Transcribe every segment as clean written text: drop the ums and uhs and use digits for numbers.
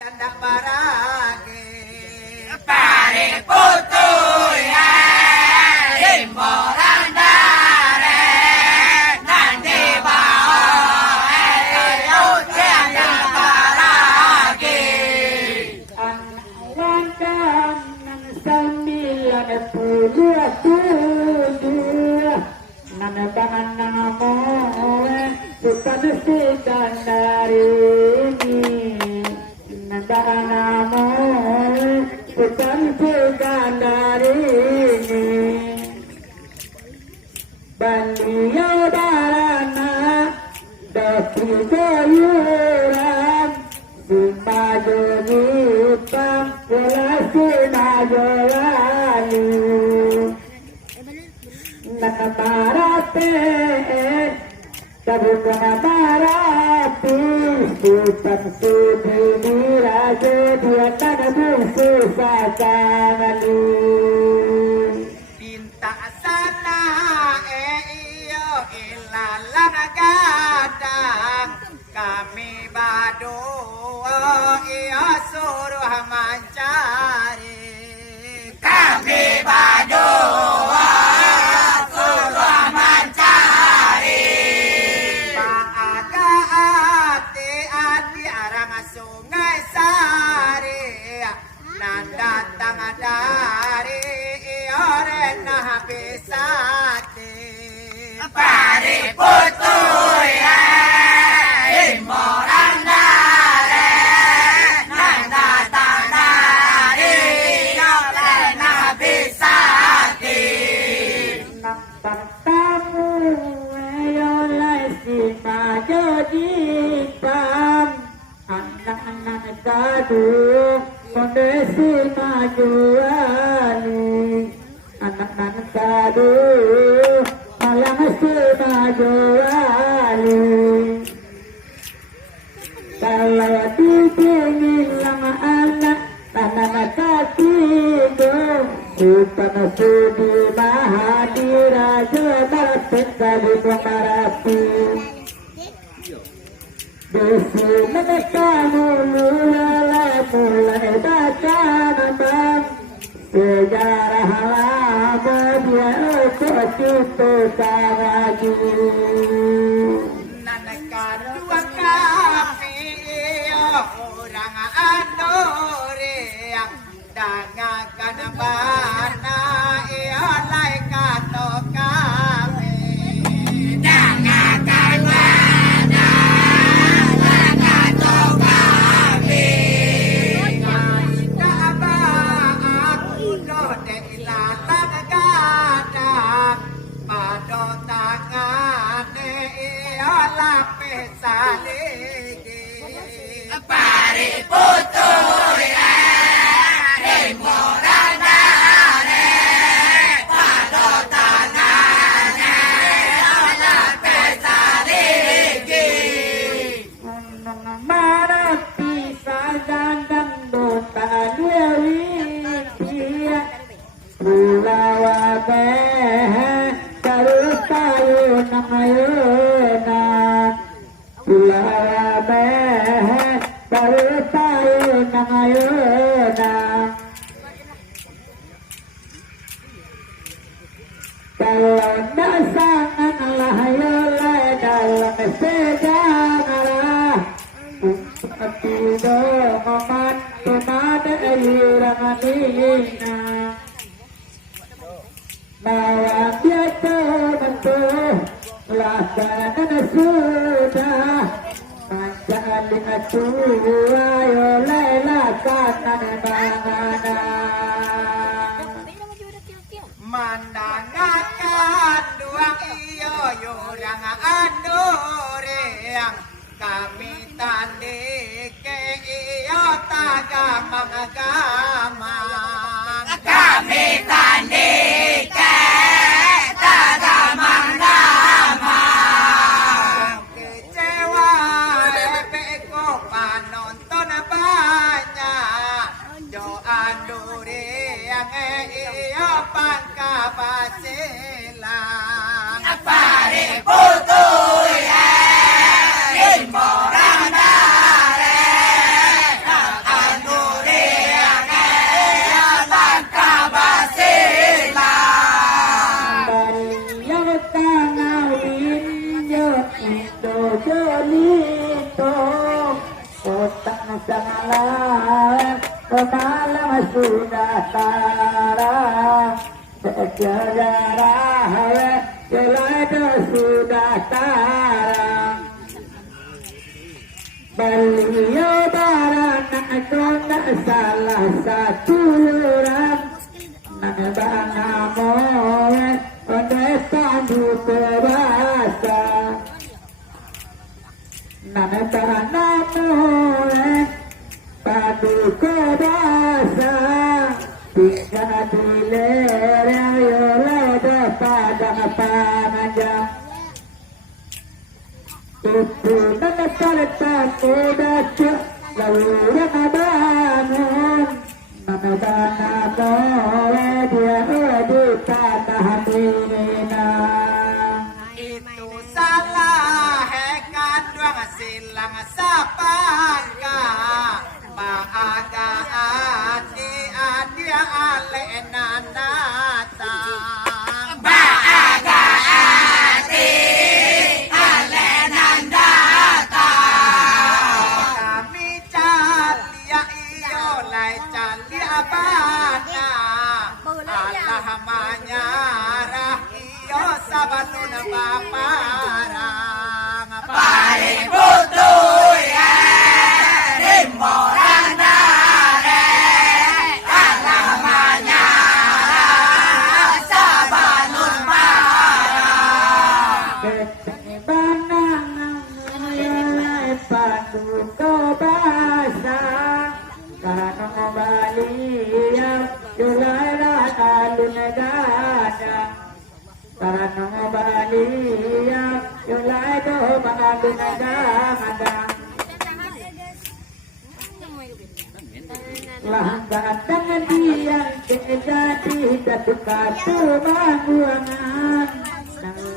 Tanda barage pare putuy himboran dare nandi bao ayut tanda barage Angkatan ng 97 nanabangan na mo sukanusitan dari ini nanabangan mo sukanusitan dari ini bandiyo darana dati sayuran simayo nipang wala sinayo lalo nakamarate sabi ko na marati sipang sinira diya nanabuso sa kangali pinta sana iyo ilalanagadang kami bado iyo suruh mancari kami bado suruh mencari Maaga ati arang sungai sari nandatang dari iore na bisati pare putuy himboran dare nandatang dari iore na bisati Nagpagtamu ngayon ay si Mayo Dipam anak-anak sadu kundi si Mayo Ali anak-anak sadu malang si Mayo Ali kalau ditingin lang anak anak katigo upana sudi mahadira jabarat kali pemarapi desi mereka mulai baca nabang sejarah lama dia ikut itu lagi nanakan dua kami orang andore dangakan bana iolai kato kami dangakan bana dangato kami Kaita ba aku do de ilatang gadang pado tangan iola pesaligi pare putuy himboran dare pado tanane ola pesaligi Unang marati sa gandang dota dewi dia Pulawa behe terus tayo na ngayon na Pulawa behe terus tayo na ngayon na Kalau nasangan lahayolay dalam sejarah Pagkatido man tumada ayurangan nina Bawang yaitu bentuk Laksana na sudah Manjali atua yolay laksana na mangana Mandangakan duang iyo yurang andore kami tandike iyo tagamang-gamang kami tandike tagamang-gamang kecewa epeko panonton banyak jo andore yang iyo pangkapasilang pare putuy himboran dare malang kemalang sudah tarang sejarah jelada sudah tarang beliau barang nak salah satu orang nak bangamo ondeh tandu terasa nak bangamo padu kedasa tinggal di lereng yolada pada panjang itu menetapkan udah cek lalu yang bangun mana dia di tanah mina itu salah kandung silang sapangka baaga ati adia alena nata Baaga ati alena data kami calia iyo lai calia bana Allah manyarah iyo sabanun baparang Pare putuy rimborang dare Allah manyara sabanun barang ketimbangan mulai padu kebasa karena balia julai alun dada karena balia julai do alun dada langgan dia jadi satu kartu bangunan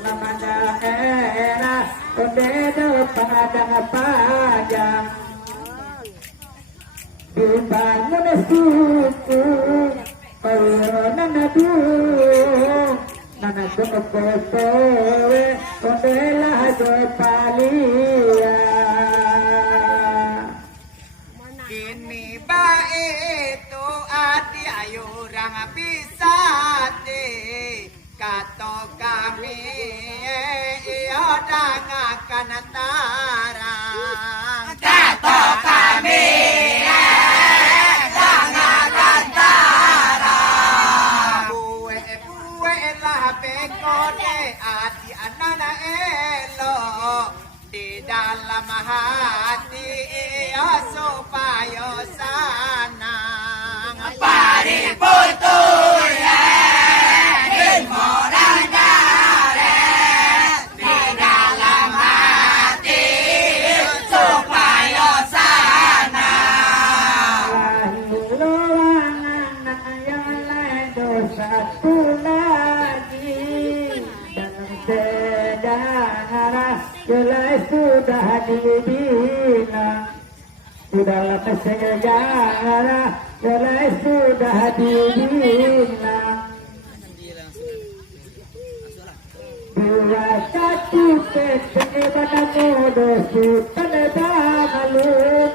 nama daerah kondedo padang panjang dibangun suku peronan dulu nana kokowe kondela jopalia kini baik tu adi ayurang bisa deh kato kami iyo dangakan tarang Kato kami dangakan tarang buwe lah bekode adi anana elo di dalam hati iyo supaya sanang Pare putuy rimborang dare di dalam hati supaya sanang Lahiruangan yang lain satu lagi dalam sejarah jelas sudah dibilang dalam sejarah jelas sudah dibilang dua satu pada mode pada malum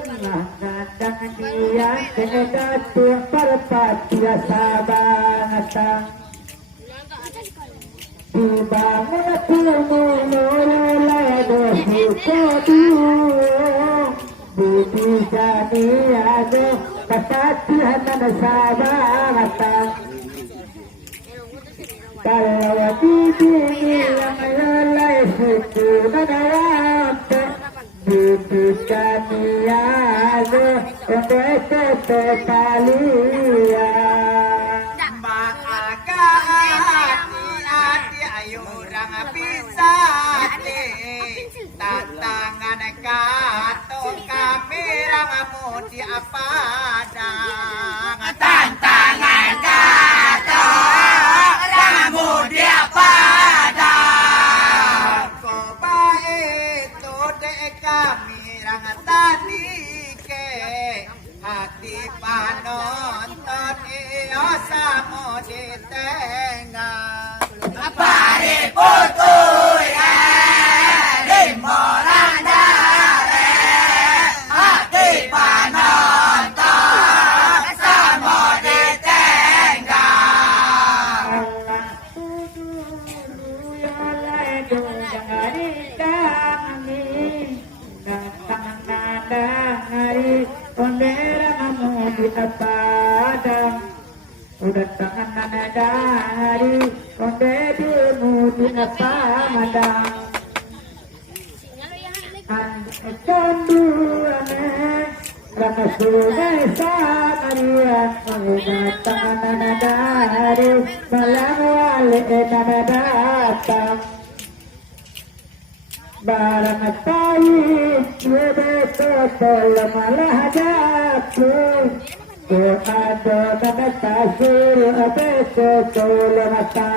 kadang dia satu perpatia sabangatang dibangun mulai dosu kodung bisa niaga kesatian sabangatang kalau bibi yang lalai suku nanawate bisa niaga untuk ketalia maaga adi ayurang bisa deh tantangan kato kami rangamu di apadang tantangan kato ramu dia padang ko baik tu dek kami rangat tadi ke hati panonton iyo samo di tengah Pare putuy rimborang dare hati panah di padang udah tangan dari onde di padang candu rana sungai sakarian udah tangan dari malam wale datang barang tayi betul malah jatuh ada kata tasir betul mata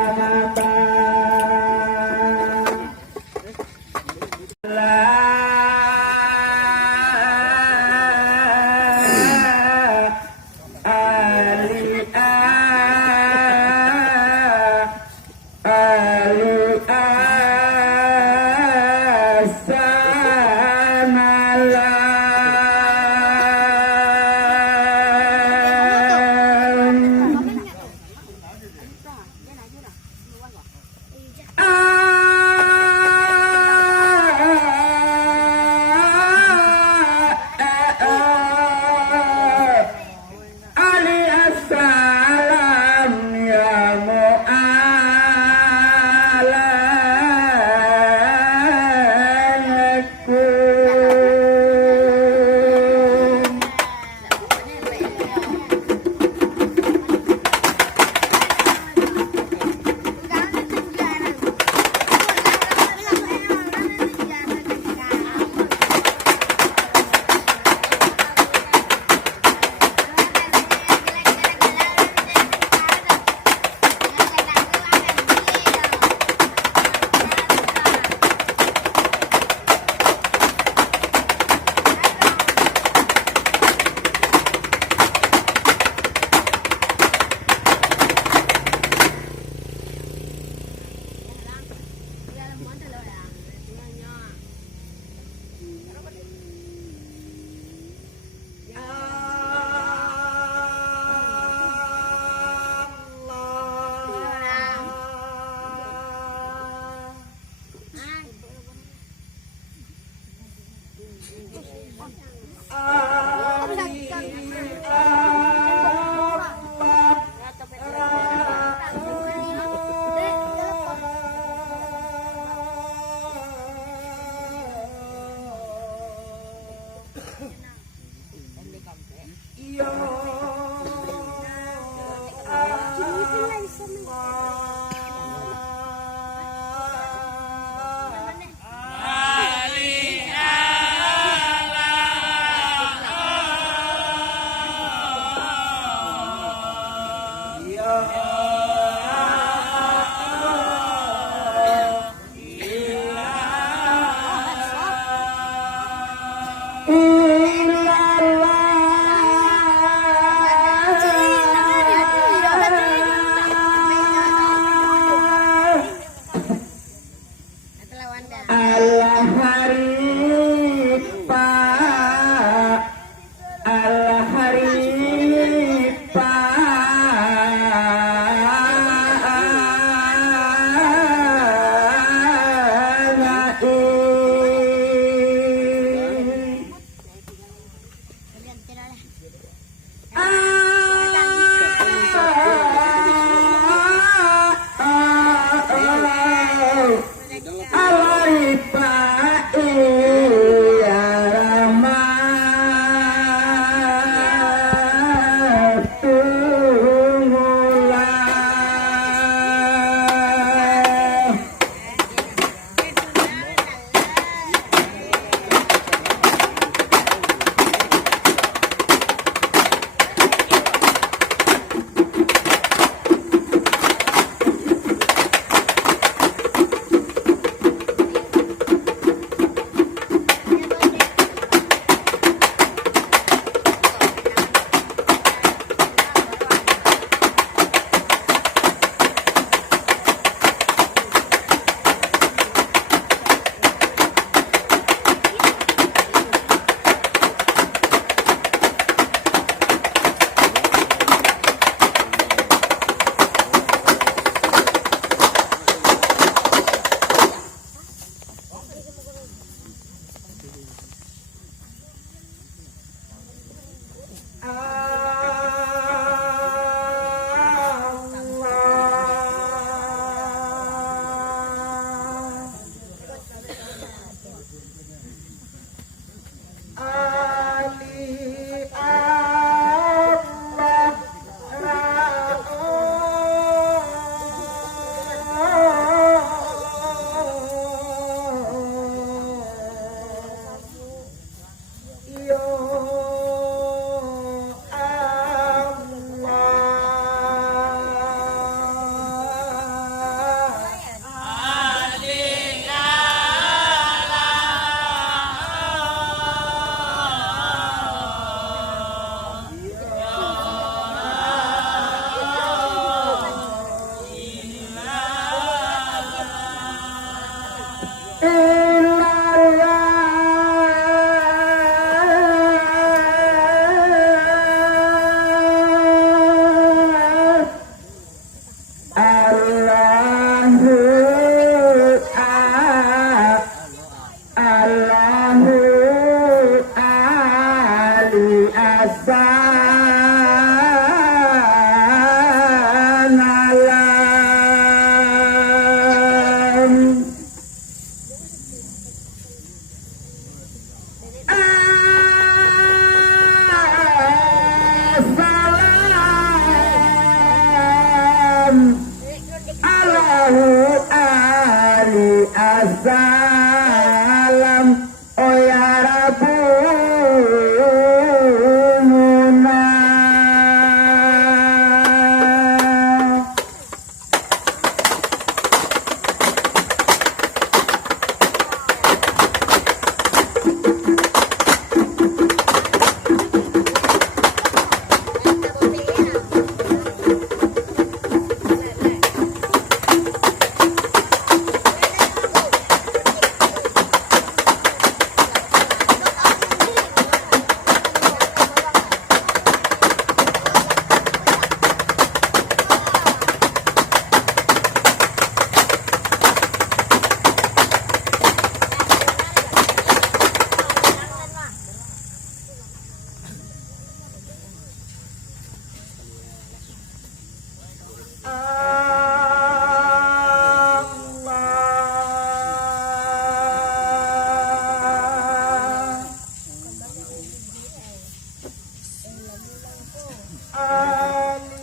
Ali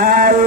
Allah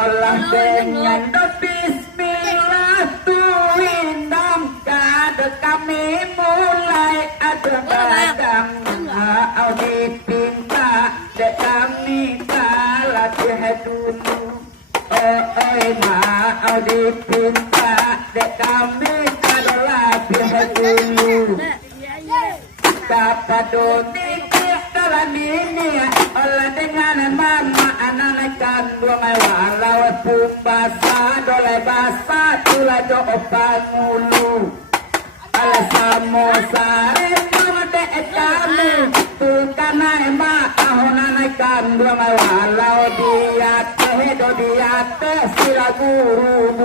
Allah dengan bismillah tuindam kada kami mulai ada badang au dipinta dek kami latih dulu oi ma au dipinta dek kami kada latih dulu kapadoni dalam ini Allah dengan mama anak kandung walau pun basah dole basah tula do opangulu Allah samosa mama de kami tu kana ma anak kandung walau dia do dia sila guru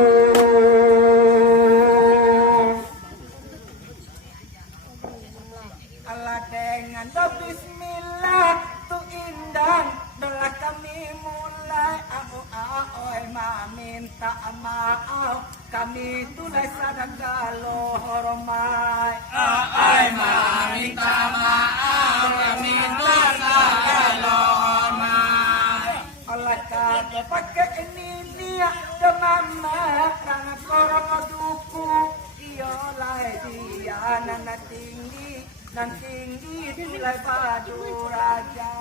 Allah dengan bismillah tu indang dola kami mulai aoi ma minta maaf kami tulai sadang galo hormai Aoi ma minta maaf kami tulai sadang galo hormai Allah kata pakai ini dia demama karena korong duku iolai dia nana tinggi nan tinggi tulai padu raja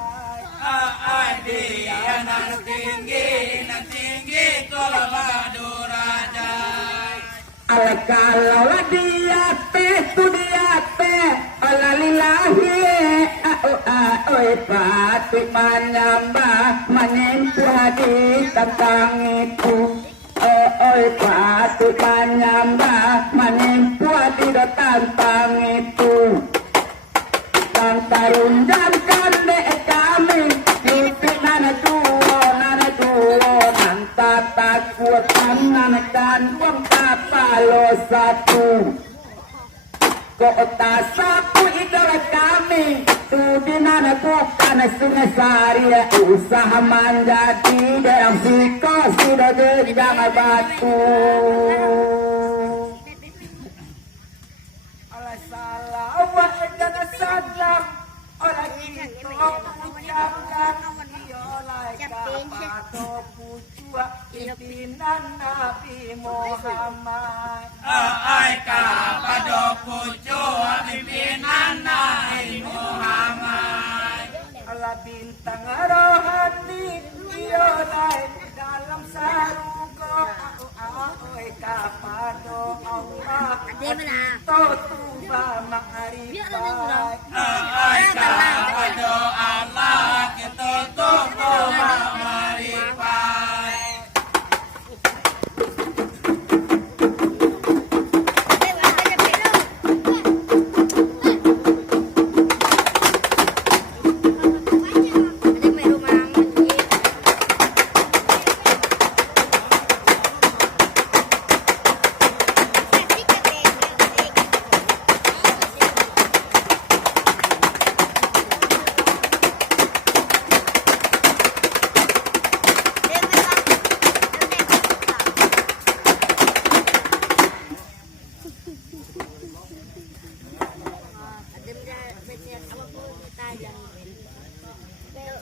dia nan tinggi tolong madu raja Allah kalau dia tu dia Allah lillahi oi pati menyembah menyembah di tentang itu oi pati menyembah menyembah di datang batu. Kota sapu idola kami, tudinana bukan sungai Saria, usaha menjadi dalam siko sudah jenjang batu. Oleh salah dan sadar, oleh itu ucapkan iolai kapato pucua pimpinan Nabi Muhammad. Ai kapadoku jua pimpinan Nabi Muhammad. Allah bintang rohani iolai dalam sarugo oi kapado Allah totuba ma'rifat. Ai kapado Allah kita tutup marifat.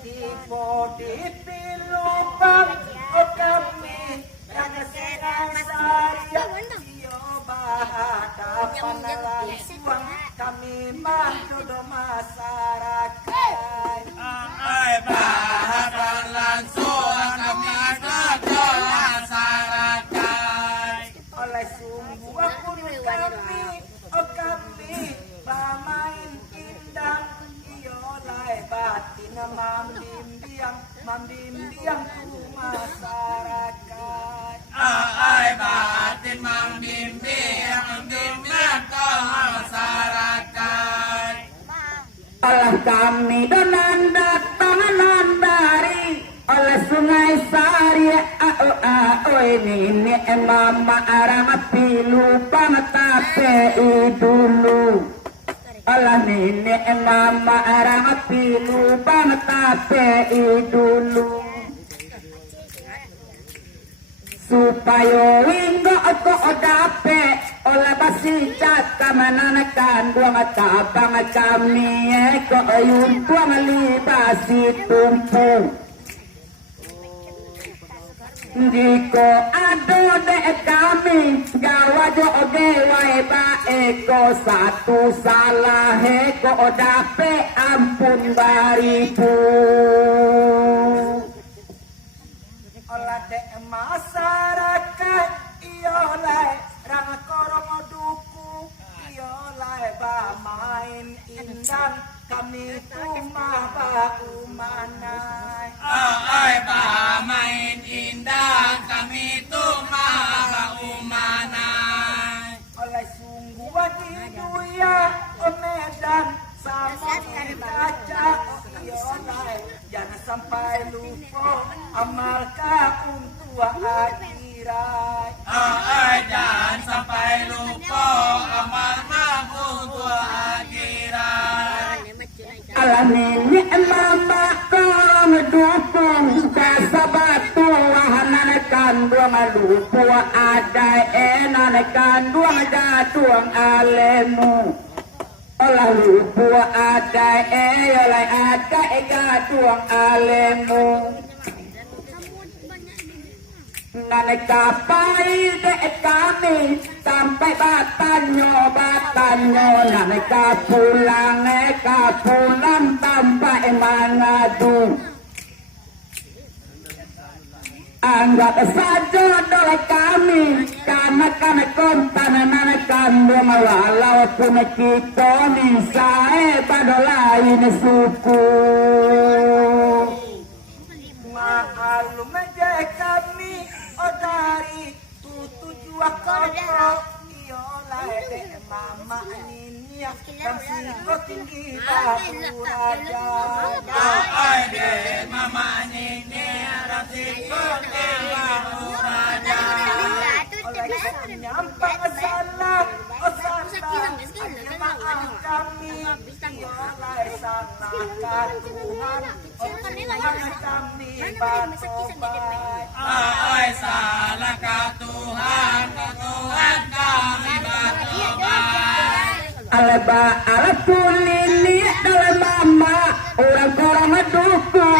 Tibo dipilupang o kami yang serang saya iyo bahada panalangsung kami mandudo masyarakat. Ai bahasan langsung kami ada masyarakat. Oleh sungguh aku kami o kami pamain indang iyo lai batin membimbing ku masyarakat. Ai batin membimbing ke masyarakat. Allah kami donan datangan dari oleh sungai Saria ini mama arang pilu pangatape dulu. Allah nini mama arang pilu pangatape dulu. Supaya winggo ko dape oleh basicat kamananakan duang tabang kami ko ayun tuang libasi tumpu. Jiko ado de kami gawa jo gewai ba eko satu salah eko dape ampun baribu. Olah dek masyarakat iolai rang korong duku iolai ba main indang kami tumah ba umanai. Ai ba main indah kami tumah umanai. Oleh sungguh di dunia Medan sama kaca iolai jangan sampai lupa amalkan untuk akhirat. Ai jangan sampai lupa amal mampu tua akhirat. Alamin mama kong dukung kasabatu wahanan kanduang lupu ada enan kanduang jatuang alemu. Olah lupu ada oleh ada jatuang alemu. Nanekapai dek kami sampai batanyo naneka pulang tanpa mangadu. Anggap saja dola kami karena kontan nanekan dong walaupun kita nisae pada lain suku. Maklum aja kami dari tujuan kau iolai dek mama ninia dan siko tinggi batu raja. Ai de mama nini rasiko tinggi batu raja. nyampak salah, maaf kami, oleh salahkan Tuhan, kami bertobat. Ai salah ka Tuhan, Tuhan kami bertobat. Alaba alapulili dalam mama orang-orang duku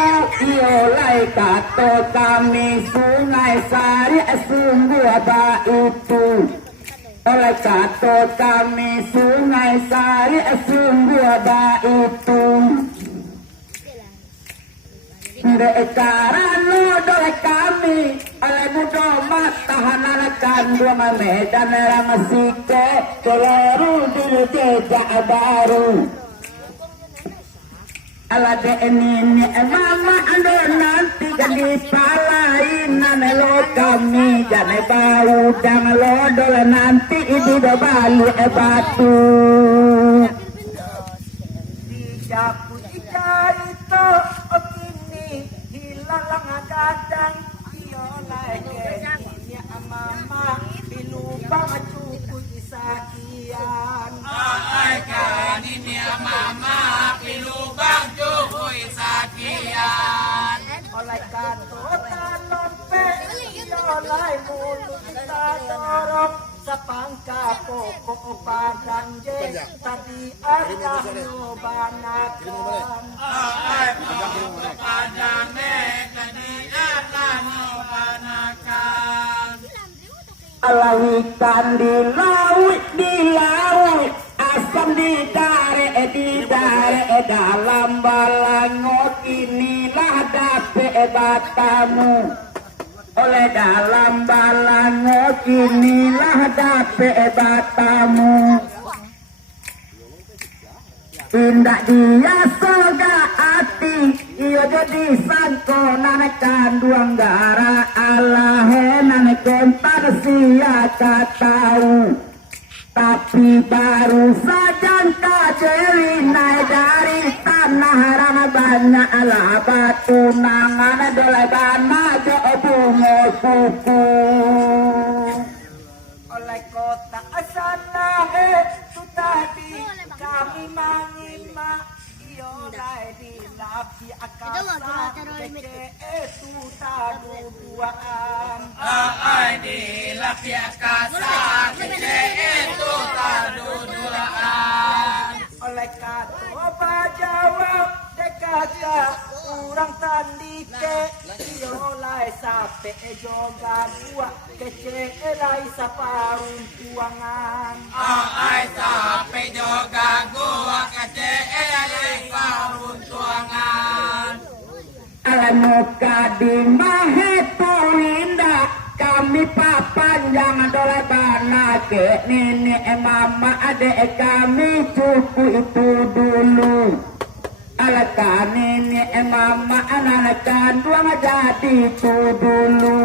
iolai kato kami sungai sari sungguh apa itu oleh kato kami sungai sari sungguh apa itu Dekarano doleh kami oleh mudo tahanan kandung medan ramasike keleru dulu jejak baru ala de ini mama ando nanti jadi palainan lo kami jane bau dan lo dole nanti itu do bali batu dijapu itu hilang dadang iyo lagi mama dilubang cukup isakian Ai kan ini mama pilubang cukup sakian. oleh kanto talon pe iyo lai mulut kita dorong sapangka pokok padang je tadi ada nyobanakan Ai padang tadi akan nyobanakan. alawikan di laut asam di dare dalam balangot inilah dapet batamu oleh dalam balangot inilah dapet batamu indah dia soga hati iyo jadi sangko nanekan duang gara Allah nanekan sia tahu tapi baru saja kajeri naik dari tanah rana banyak ala batu nangan dolai bana jo bungo kuku oleh kota asana tu tadi kami mangima iyo lai di lapi akasa kece itu tadu duaan Ai di lapi akasa kece itu taduduaan. oleh kata jawab dekata kurang tandike iyo lai sape joga buah kece lai saparun tuangan Ai sampai juga gua kece parun tuangan. alamuka di maheto indah kami papanjang dolai bana ke nenek mama adek kami cukup itu dulu alaka nenek mama anak kandung jadi itu dulu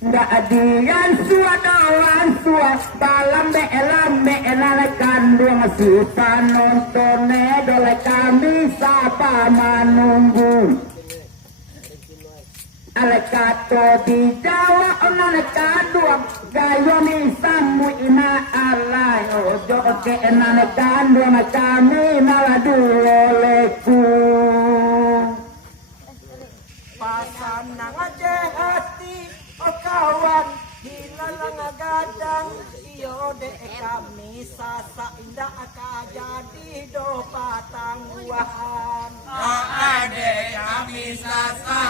nggak adian suadawan suas dalam beelam kandung si panontone dolai kami sapa menunggu alakato di Jawa onan kandung gayo ni samu ina alai ojo ke enan kandung kami maladu oleku pasanang aja hati oh kawan hilalang gadang iyo de kami sasa indah aka jadi do patang buahan Ade kami sasa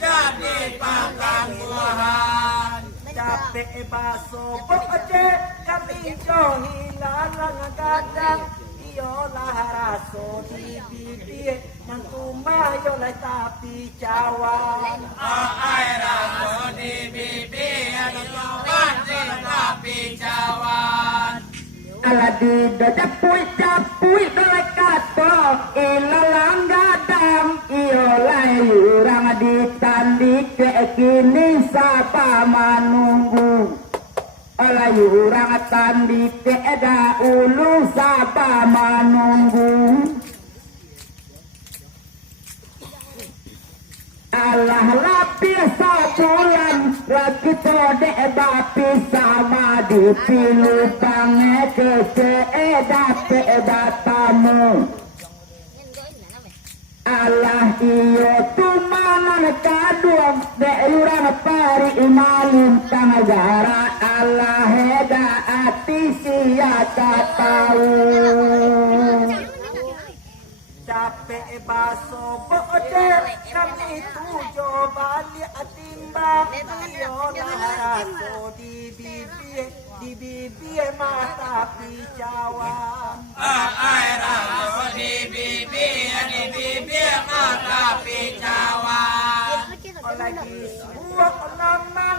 jadi patang buahan. capek baso boje kami jo hilalang gadang iyo lah raso di bibir nang tumayo lai tapi cawan Ai raso di bibir di tapi cawan. ala di do capui dolai kato ilalang gadang iyo lai urang ditandik ke kini sapa manunggu ala urang tandik ke eda ulu sapa manunggu Allah lapis bulan lagi tode bapi sama dipilu bange kece dape datamu Allah iyo tumanan kaduang de urang pari imalin tanagara Allah heda ati sia tahu capek baso bode kami tujo bali atimbang raso di bibir mata pijawan air raso di bibir mata pijawan lagi semua nama